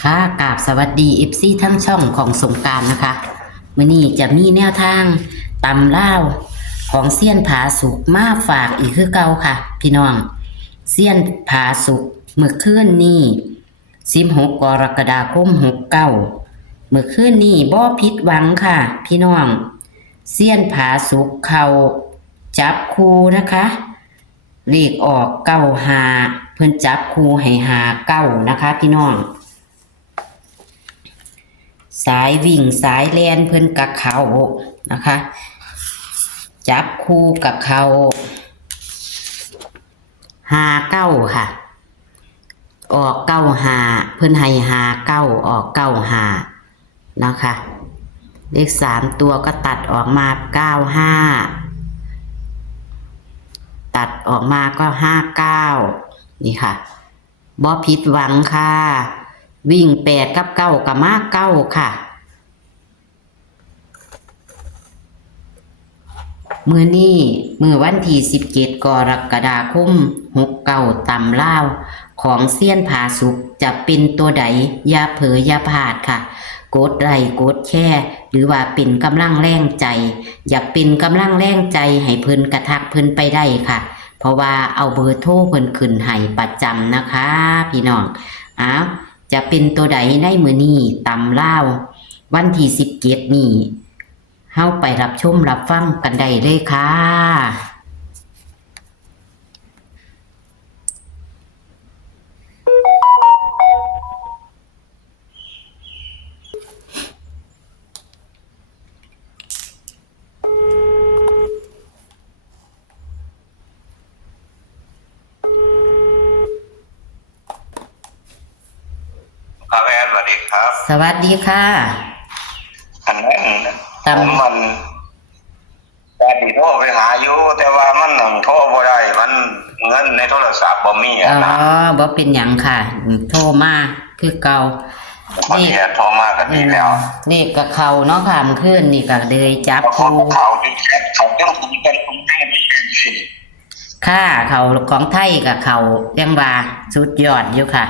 ค่ะกราบสวัสดีเอฟซีทั้งช่องของสงกรานต์นะคะมื้อนี้จะมีแนวทางตำล่าวของเซียนผาสุกมาฝากอีกคือเก่าค่ะพี่น้องเซียนผาสุกเมื่อคืนนี้16กรกฎาคม69เมื่อคืนนี้บ่ผิดหวังค่ะพี่น้องเซียนผาสุกเขาจับคู่นะคะเลขออก95เพิ่นจับคู่ให้59นะคะพี่น้อง สายวิ่งสายแลนเพิ่นกับเขานะคะจับคู่กับเขา59ค่ะออก95เพิ่นให้59ออก95นะคะเลข3ตัวก็ตัดออกมา95ตัดออกมาก็59นี่ค่ะบ่ผิดหวังค่ะวิ่ง8กับ9กับมา9ค่ะ มื้อนี้มื้อวันที่17กรกฎาคม69ตำลาวของเซียนผาสุกจะเป็นตัวใดอย่าเผลออย่าพลาดค่ะกดไลค์กดแชร์หรือว่าเป็นกำลังแรงใจอยากเป็นกำลังแรงใจให้เพิ่นกระทักเพิ่นไปได้ค่ะเพราะว่าเอาเบอร์โทรเพิ่นขึ้นให้ประจำนะคะพี่น้องอ้าวจะเป็นตัวใดในมื้อนี้ตำลาววันที่17นี้ เฮาไปรับชมรับฟังกันได้เลยค่ะครับแอนสวัสดีครับสวัสดีค่ะอันนั้นตำมันแต่ที่โทรไปหาอยู่แต่ว่ามันหนึ่งโทรบ่ได้มันเงินในโทรศัพท์บ่มีอ๋อนะบ่เป็นหยังค่ะโทรมาคือเก่าพอดีโทรมาก็ดีแล้วนี่กับเขาเนาะค่ะมื้อคืนนี่ก็เลยจับเขาคู่เขาที่เขาต้องคุยกันตรงนี้สิค่ะเขาของไทยกับเขาเรียงว่าสุดยอดอยู่ค่ะ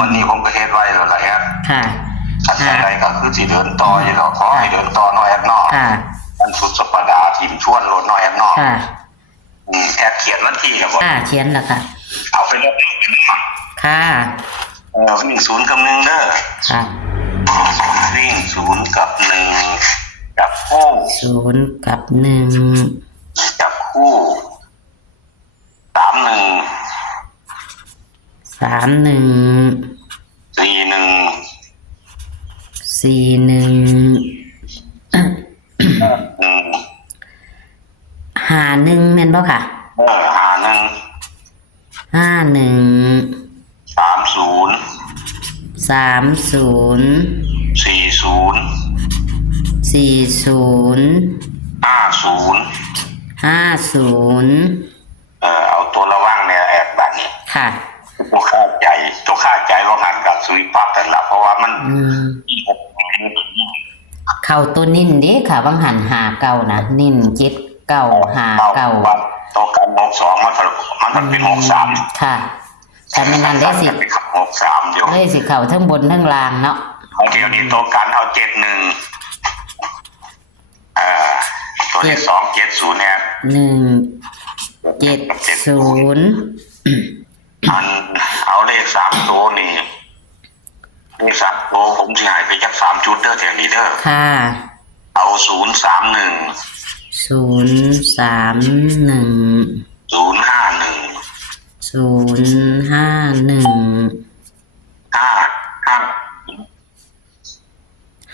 วันนี้ผมก็เฮ็ดไว้แล้วล่ะแอนค่ะอันใดก็คือสิเดินต่ออยู่แล้วขอให้เดินต่อหน่อยแอนเนาะค่ะมันสุดสัปดาห์ทีมชวนรถหน่อยแอนเนาะค่ะแอนเขียนวันที่แล้วบ่ค่ะเขียนแล้วค่ะเอาไปลบกันเนาะค่ะวิ่งศูนย์กับหนึ่งเด้อค่ะวิ่งศูนย์กับหนึ่งจับคู่0กับ1จับคู่31 31 41 51แม่นบ่ค่ะ51 30 30 40 40 50เอาตัวระว่างเนี่ยแอบบัดนี้ค่ะตัวค่าใจว่าหันกับสุริพักกันละเพราะว่ามันเข้าตัวนิ่นเด้ค่ะบางหัน59นะนิ่น79 59ตัวกัน62มันเป็น63ค่ะถ้าไม่นั้นได้สิ63อยู่ได้สิเข้าทั้งบนทั้งล่างเนาะเดี๋ยวนี้ตัวกันเอา71ตัวที่270เนี่ย170มันเอาเลข3ตัวนี่เลข3ตัวผมจะหายไปจาก3ชุดเด้อแถวนี้เด้อค่ะเอา031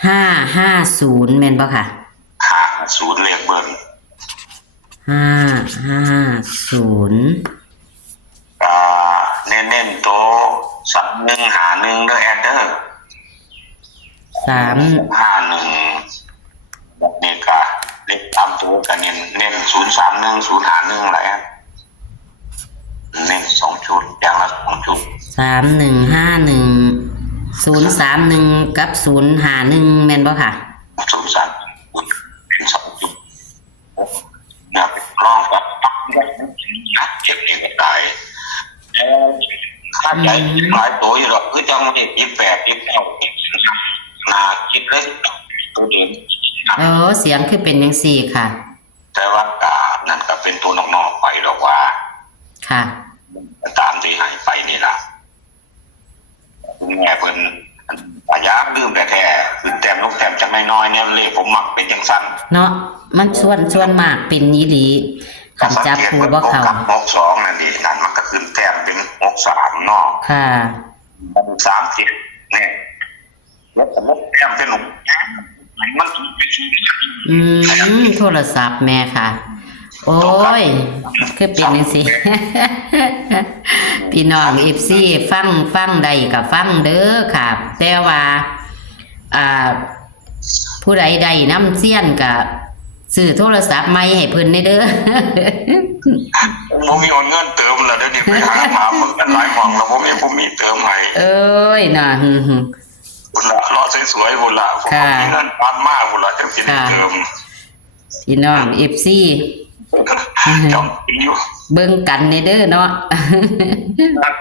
550แม่นบ่ค่ะ50เลขเบิ้ล550เน้นๆโต3151เด้อแอดเด้อ351นี่ก็เลข3ตัวก็เน้น031 051แหละเน้น2ชุดอย่างละ2ชุด3151 กับ051แม่นบ่ค่ะ031เป็น2ชุดนะเป็นรองกับเก็บนี่ก็ได้ค าใจหลายตัวอยู่หรอกคือจังมัน28 29นาคิดเลยตัวเดิม เสียงคือเป็นจังซี่ค่ะ แต่ว่ากานั่นก็เป็นตัวนอกๆไปหรอกว่า ค่ะ ตามที่หายไปนี่ล่ะคุณแม่เพิ่นพยายามลืมแต่แท้คือแต้มลูกแต้มจะไม่น้อยเนี่ยเลขผมมักเป็นจังซั่น เนาะมันส่วนมากเป็นอีหลีคันจับคู่บ่เข้า 62นั่นนี่นั่นมันก็ขึ้นแต้มเป็น63เนาะ ค่ะ 37เนี่ยแล้วก็ลดแต้มเป็น6มันเป็นชื่อ โทรศัพท์แม่ค่ะ โอ้ย คือเป็นจังซี่ พี่น้อง FC ฟังใดก็ฟังเด้อค่ะ แต่ว่าผู้ใดใดน้ำเสี้ยนก็ซื้อโทรศัพท์ใหม่ให้เพิ่นได้เด้อ ผมมีเงินเติมแล้วเดี๋ยวนี้ไปหามาเพิ่นกันหลายหม่องแล้วผมมีเติมให้ เอ้ยน่ะพุ่นละรอสวยๆพุ่นละผมมีเงินพันมากพุ่นละจังสิได้เติม พี่น้อง FC จองอยู่ เบิ่งกันในเด้อเนาะ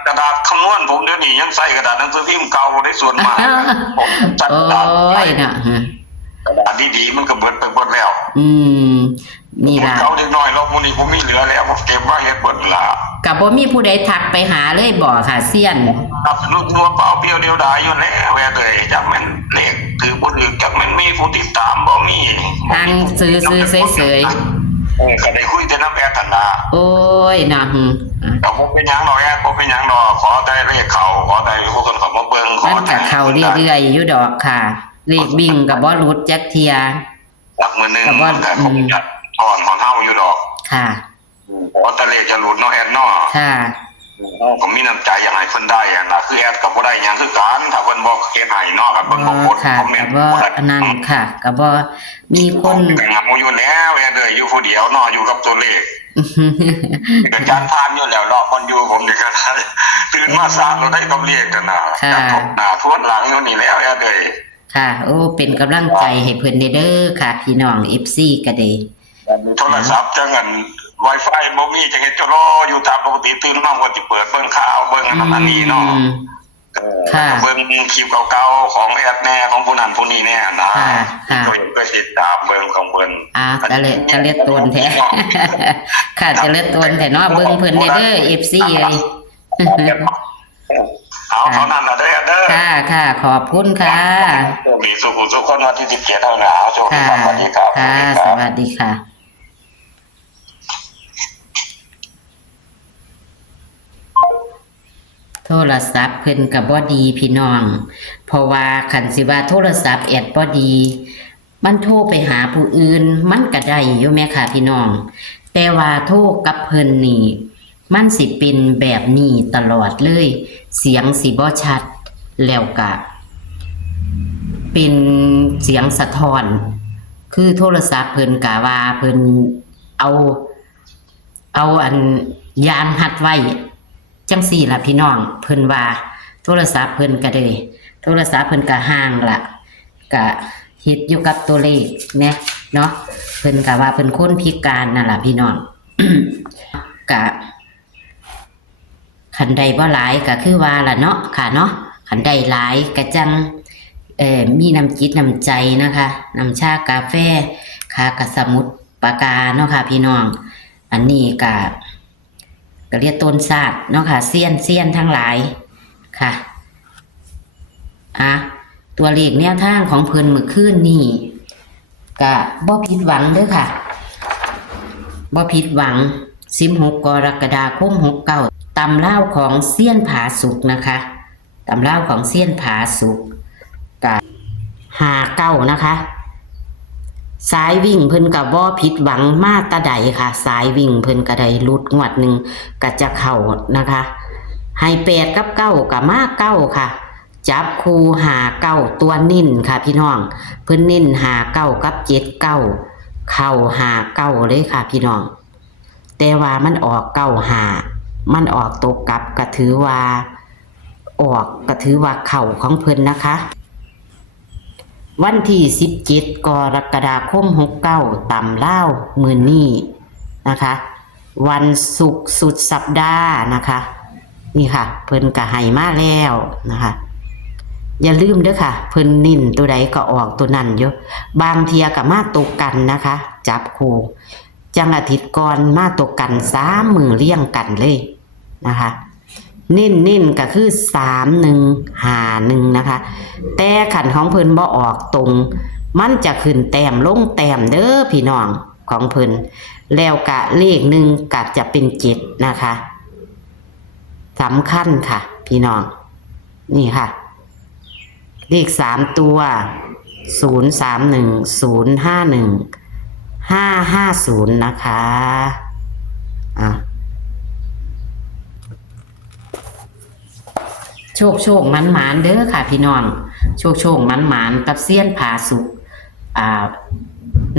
กระดาษคำนวณผมเดี๋ยวนี้ยังใส่กระดาษหนังสือพิมพ์เก่าได้ส่วนมากผมจัด โอ้ กระดาษ ยน่ะ กระดาษดีๆมันก็เบิดไปหมดแล้ว นี่ล่ะ เก่าเล็กน้อยแล้วพวกนี้ผมมีเหลือแล้วผมเก็บไว้ให้เบิดละ ก็บ่มีผู้ใดทักไปหาเลยบ่ค่ะเซียน ครับนัวเปล่าเปรี้ยวเดียวดายอยู่แล้วแว่เลยจักแม่นเลขถือบ่ถือจักแม่นมีผู้ติดตามบ่มี ทางซื้อเสย ก็ได้คุยแต่น้ำแอร์กันนะ โอ้ยน่ะ แต่ผมเป็นหยังดอกแอร์ผมเป็นหยังดอกขอได้เลขเขาขอได้พวกคนเขามาเบิ่งขอ มันก็เข้าเรื่อยๆอยู่ดอกค่ะ เลขบิ่งก็บ่หลุดจักเที่ย จากมือหนึงแต่ผมจะถอนของเฮาอยู่ดอก ค่ะ ขอแต่เลขจะหลุดเนาะแอดเนาะ ค่ะ ผมมีน้ำใจอย่างไรเพิ่นได้อย่างน่ะคือแอดก็บ่ได้หยังคือกันถ้าเพิ่นบอกเฮ็ดให้เนาะก็เพิ่นบ่กด ค่ะ คอมเม ก็ นต์ บ่ บ่ได้ อันนั้นค่ะก็บ่มีคน ก็งามอยู่แล้วแอดเอ้ยอยู่ผู้เดียวเนาะอยู่กับตัวเลขก็จานทานอยู่แล้วเนาะคนอยู่ผมนี่ก็ได้ตื่นมาสร้างเราได้กับเลขกันน่ะจับทบหน้าทวนหลังอยู่นี่แล้วแอดเอ้ย ค่ะ โอ้เป็นกำลังใจให้เพิ่นเด้อค่ะ พี่น้อง FC ก็ได้ โทรศัพท์จังอัน Wi-Fi บ่มีจังเฮ็ดจะรออยู่ตามปกติตื่นมาก็สิเปิดเบิ่งข่าวเบิ่งอันนั้นอันนี้เนาะ ค่ะ เบิ่งคลิปเก่าๆของแอดแน่ของผู้นั้นผู้นี้แน่นะ ค่ะ ก็ติดตามเบิ่งของเพิ่น จะเล็ดตนแท้ ค่ะจะเล็ดตนแท้เนาะเบิ่งเพิ่นเด้อ FC เอ้ย เอาเท่านั้นล่ะเด้อเด้อ ค่ะ ขอบคุณค่ะ มีสุขคนวันที่17เท่านั้นเอาโชคดี ค่ะ ครับสวัสดีครับ ค่ะ สวัสดีค่ะ โทรศัพท์เพิ่นก็บ่ดีพี่น้อง เพราะว่าคันสิว่าโทรศัพท์แอดบ่ดี มันโทรไปหาผู้อื่นมันก็ได้อยู่แม่ค่ะพี่น้อง แต่ว่าโทรกับเพิ่นนี่ มันสิเป็นแบบนี้ตลอดเลย เสียงสิบ่ชัด แล้วก็เป็นเสียงสะท้อน คือโทรศัพท์เพิ่นกะว่าเพิ่นเอาอันยางหัดไว้จังซี่ล่ะพี่น้องเพิ่นว่าโทรศัพท์เพิ่นก็ได้โทรศัพท์เพิ่นก็ห่างล่ะก็เฮ็ดอยู่กับตัวเลขแนะเนาะเพิ่นก็ว่าเพิ่นคนพิการนั่นล่ะพี่น้อง ก็คันใดบ่หลายก็คือว่าล่ะเนาะค่ะเนาะคันใดหลายก็จังมีน้ำจิตน้ำใจนะคะน้ำชากาแฟค่ะกับสมุดปากกาเนาะค่ะพี่น้องอันนี้ก็เรียกต้นศาสตร์เนาะค่ะเซียนทั้งหลายค่ะตัวเลขแนวทางของเพิ่นมื้อคืนนี่ก็บ่ผิดหวังเด้อค่ะบ่ผิดหวัง16กรกฎาคม69ตำเล่าของเซียนผาสุกนะคะตำเล่าของเซียนผาสุก59นะคะสายวิ่งเพิ่นก็บ่ผิดหวังมาตะใดค่ะสายวิ่งเพิ่นก็ได้หลุดงวดหนึ่งก็จะเข้านะคะให้8กับ9ก็มา9ค่ะจับคู่59ตัวนิ่นค่ะพี่น้องเพิ่นนิ่น59กับ79เข้า59เลยค่ะพี่น้องแต่ว่ามันออก95มันออกตกกลับก็ถือว่าเข้าของเพิ่นนะคะวันที่17กรกฎาคม69ตำลาวมื้อนี้นะคะวันศุกร์สุดสัปดาห์นะคะ นี่ค่ะเพิ่นก็ให้มาแล้วนะคะอย่าลืมเด้อค่ะเพิ่นนิ่นตัวใดก็ออกตัวนั้นอยู่บางเทียก็มาตกกันนะคะจับคู่จังอาทิตย์ก่อนมาตกกัน3 มือเรียงกันเลยนะคะนิ่นก็คือ3151นะคะแต่ขันของเพิ่นบ่ออกตรงมันจะขึ้นแต้มลงแต้มเด้อพี่น้องของเพิ่นแล้วกะเลข1ก็จะเป็น7นะคะสำคัญค่ะพี่น้องนี่ค่ะเลข3ตัว031 051 550นะคะโชคมันหมานเด้อค่ะพี่น้องโชคมันหมานกับเซียนผาสุก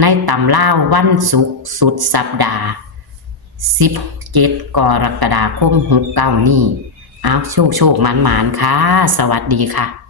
ในตำล่าววันศุกร์สุดสัปดาห์17 กรกฎาคม 69นี้โชคมันหมานค่ะสวัสดีค่ะ